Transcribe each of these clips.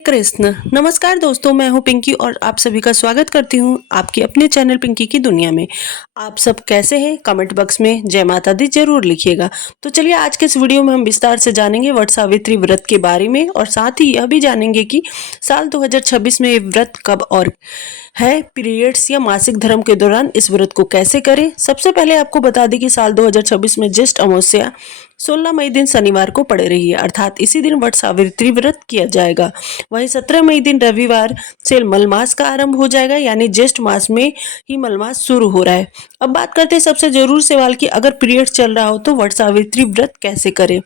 कृष्ण नमस्कार दोस्तों, मैं हूं पिंकी और आप सभी का स्वागत करती हूं आपके अपने चैनल पिंकी की दुनिया में। आप सब कैसे हैं? कमेंट बॉक्स में जय माता दी जरूर लिखिएगा। तो चलिए आज के इस वीडियो में हम विस्तार से जानेंगे वट सावित्री व्रत के बारे में और साथ ही यह भी जानेंगे कि साल 2026 में ये व्रत कब और है, पीरियड्स या मासिक धर्म के दौरान इस व्रत को कैसे करें। सबसे पहले आपको बता दें कि साल 2026 में ज्येष्ठ अमावस्या 16 मई दिन शनिवार को पड़ रही है, अर्थात इसी दिन वट सावित्री व्रत किया जाएगा। वहीं 17 मई दिन रविवार से मलमास का आरंभ हो जाएगा, यानी ज्येष्ठ मास में ही मलमास शुरू हो रहा है। अब बात करते हैं सबसे जरूरी सवाल की, अगर पीरियड चल रहा हो तो वट सावित्री व्रत कैसे करें।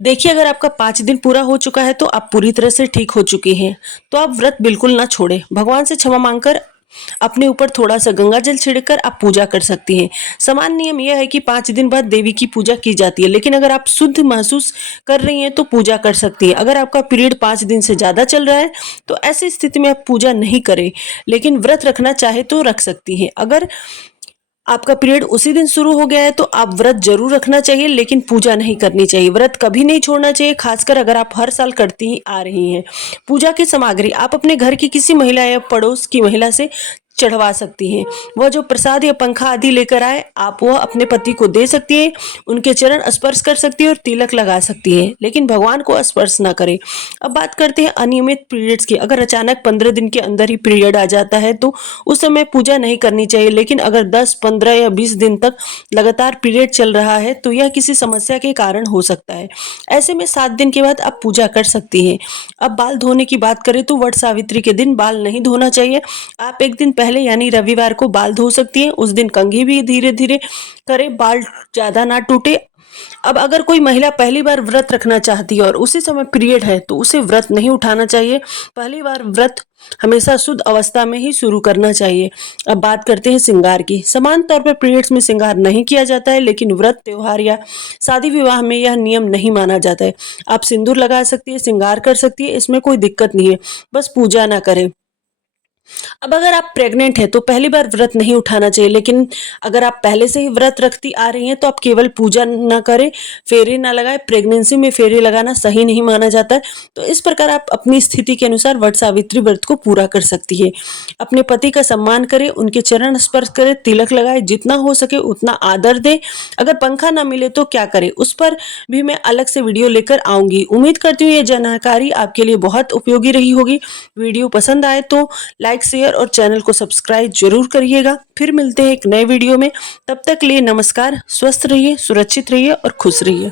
देखिए, अगर आपका 5 दिन पूरा हो चुका है तो आप पूरी तरह से ठीक हो चुके हैं, तो आप व्रत बिल्कुल ना छोड़ें। भगवान से क्षमा मांगकर अपने ऊपर थोड़ा सा गंगा जल छिड़ककर आप पूजा कर सकती हैं। सामान्य नियम यह है कि 5 दिन बाद देवी की पूजा की जाती है, लेकिन अगर आप शुद्ध महसूस कर रही हैं तो पूजा कर सकती हैं। अगर आपका पीरियड 5 दिन से ज्यादा चल रहा है तो ऐसी स्थिति में आप पूजा नहीं करें, लेकिन व्रत रखना चाहे तो रख सकती हैं। अगर आपका पीरियड उसी दिन शुरू हो गया है तो आप व्रत जरूर रखना चाहिए, लेकिन पूजा नहीं करनी चाहिए। व्रत कभी नहीं छोड़ना चाहिए, खासकर अगर आप हर साल करती ही आ रही हैं। पूजा की सामग्री आप अपने घर की किसी महिला या पड़ोस की महिला से चढ़वा सकती हैं। वह जो प्रसाद या पंखा आदि लेकर आए आप वह अपने पति को दे सकती हैं। उनके चरण स्पर्श कर सकती है और तिलक लगा सकती है, लेकिन भगवान को स्पर्श ना करें। अब बात करते हैं अनियमित पीरियड्स की। अगर अचानक 15 दिन के अंदर ही पीरियड आ जाता है तो उस समय पूजा नहीं करनी चाहिए, लेकिन अगर 10, 15 या 20 दिन तक लगातार पीरियड चल रहा है तो यह किसी समस्या के कारण हो सकता है। ऐसे में 7 दिन के बाद आप पूजा कर सकती हैं। अब बाल धोने की बात करें तो वट सावित्री के दिन बाल नहीं धोना चाहिए। आप एक दिन पहले यानी रविवार को बाल धो सकती हैं। उस दिन कंघी भी धीरे धीरे करें, बाल ज्यादा ना टूटे। अब अगर कोई महिला पहली बार व्रत रखना चाहती है और उसी समय पीरियड है तो उसे व्रत नहीं उठाना चाहिए। पहली बार व्रत हमेशा शुद्ध अवस्था में ही शुरू करना चाहिए। अब बात करते हैं श्रृंगार की। समान तौर पर पीरियड्स में श्रृंगार नहीं किया जाता है, लेकिन व्रत, त्योहार या शादी विवाह में यह नियम नहीं माना जाता है। आप सिंदूर लगा सकती है, श्रृंगार कर सकती है, इसमें कोई दिक्कत नहीं है, बस पूजा ना करें। अब अगर आप प्रेग्नेंट हैं तो पहली बार व्रत नहीं उठाना चाहिए, लेकिन अगर आप पहले से ही व्रत रखती आ रही हैं तो आप केवल पूजा ना करें, फेरे ना लगाएं। प्रेगनेंसी में फेरे लगाना सही नहीं माना जाता है। तो इस प्रकार आप अपनी स्थिति के अनुसार वट सावित्री व्रत को पूरा कर सकती है। अपने पति का सम्मान करें, उनके चरण स्पर्श करें, तिलक लगाए, जितना हो सके उतना आदर दें। अगर पंखा ना मिले तो क्या करें, उस पर भी मैं अलग से वीडियो लेकर आऊंगी। उम्मीद करती हूँ ये जानकारी आपके लिए बहुत उपयोगी रही होगी। वीडियो पसंद आए तो लाइक, शेयर और चैनल को सब्सक्राइब जरूर करिएगा। फिर मिलते हैं एक नए वीडियो में, तब तक लिए नमस्कार। स्वस्थ रहिए, सुरक्षित रहिए और खुश रहिए।